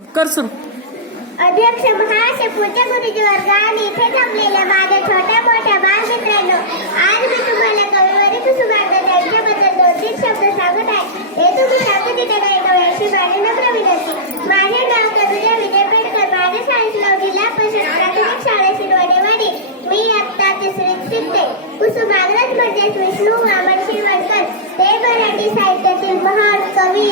कर सुरू. अध्यक्ष महाशय पूज्य गुरुजी वर्ग आणि इथे जमलेल्या माझ्या छोट्या मोठ्या बालमित्रांनो आज मी तुम्हाला कविवरी कुसुमाग्रज यांच्याबद्दल दोन तीन शब्द सांगत आहे. हे तुम्ही सांगू तिथे काही नव्हे अशी माझी नम्र विनंती माझे नाव कविता विजय पेडकर माझे सायन्स नाव जिल्हा परिषद प्राथमिक शाळा वडेवाडी मी आत्ता तिसरीत शिकते. कुसुमाग्रज म्हणजेच विष्णू वामन शिरवणकर. ते मराठी साहित्यातील महान कवी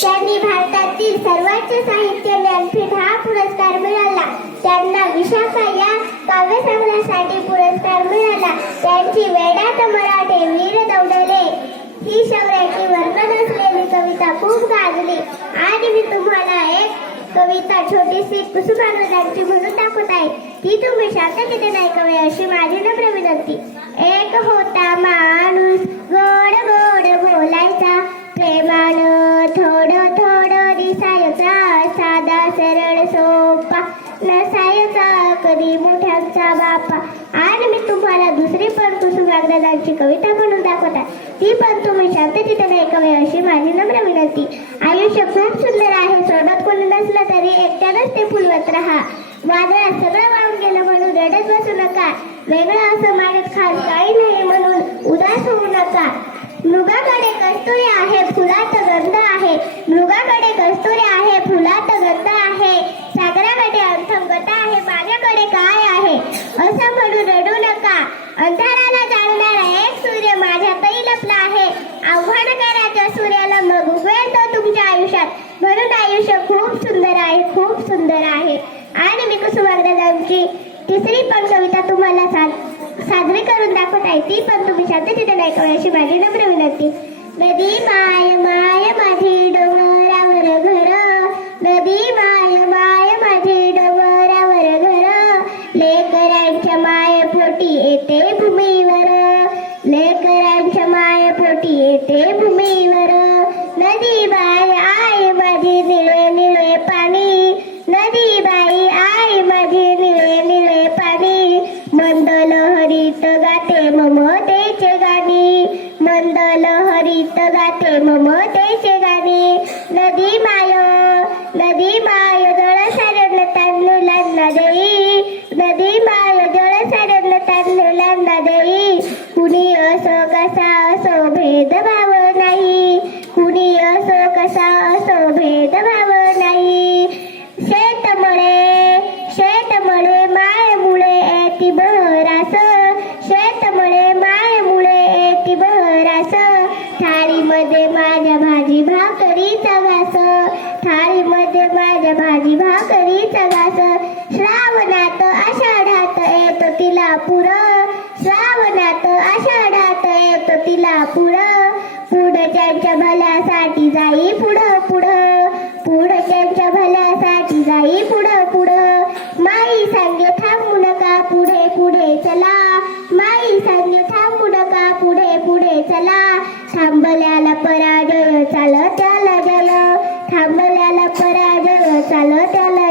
त्यांनी भारतातील सर्वोच्च साहित्य ज्ञानपीठ हा पुरस्कार मिळाला त्यांना विशाखा या काव्यसंग्रहासाठी पुरस्कार मिळाला. त्यांची वेडात मराठे वीर दौडले. ही शौर्याची वर्णन असलेली कविता खूप गाजली. आणि मी तुम्हाला एक कविता छोटीशी कुसुमाग्रजांची म्हणून दाखवत आहे. ती तुम्ही शांत नाही कवी अशी माझी नम्र विनंती. एक होता माणूस गोड गोड नसायचा कधी मोठ्यांचा बापा. आणि मी तुम्हाला दुसरी पण कुसुमाग्रजांची कविता म्हणून दाखवत आहे. ती पण तुम्ही शांततेने ऐकावी अशी माझी नम्र विनंती. आयुष्य खूप सुंदर आहे. सोबत कोणी नसलं तरी एकट्यानंच ते फुलवत राहा. वादळात सगळं वाहून गेलं म्हणून रडत बसू नका. वेगळं असं मानत खास काही नाही म्हणून उदास होऊ नका. मृगाकडे कस्तुरी आहे. फुलात गंध आहे मृगाकडे कस्तुरी आहे फुलात गंध आहे सागराकडे अंथंगता आहे माझ्याकडे काय आहे असं म्हणून रडू नका अंधाराला जाणणारा एक सूर्य माझ्यातही लपला आहे आव्हान करा त्या सूर्याला मग उगवेल तो तुमच्या आयुष्यात म्हणून आयुष्य खूप सुंदर आहे खूप सुंदर आहे. आणि मी कुसुमाग्रजांची तिसरी पण कविता तुम्हाला साद- सादरी करून दाखवत आहे. ती पण तुम्ही शांततेने ऐकावी अशी माझी नम्र विनंती. नदी माय माय माझी डोंगरावर घर. नदी माय माय माझी डोंगरावर घर. लेकरांच्या माय पोटी येते भूमी गाणी मंद लहरीत गाते ममतेचे गाणे. नदी माय नदी माय जळ सारण तांदूलांना देई घास थाळीमध्ये माझ्या भाजी भाकरीचा घास श्रावणात आषाढात येतो तिला पुर श्रावणात आषाढात येतो तिला पुर पुढच्यांच्या भल्यासाठी जाई पुढं पुढं. पुढच्यांच्या भल्यासाठी जाई पुढं पुढं. माई सांगे थांबू नका पुढे पुढे चला. माई सांगे थांबू नका पुढे पुढे चला. थांबल्याला पराजय चालत salad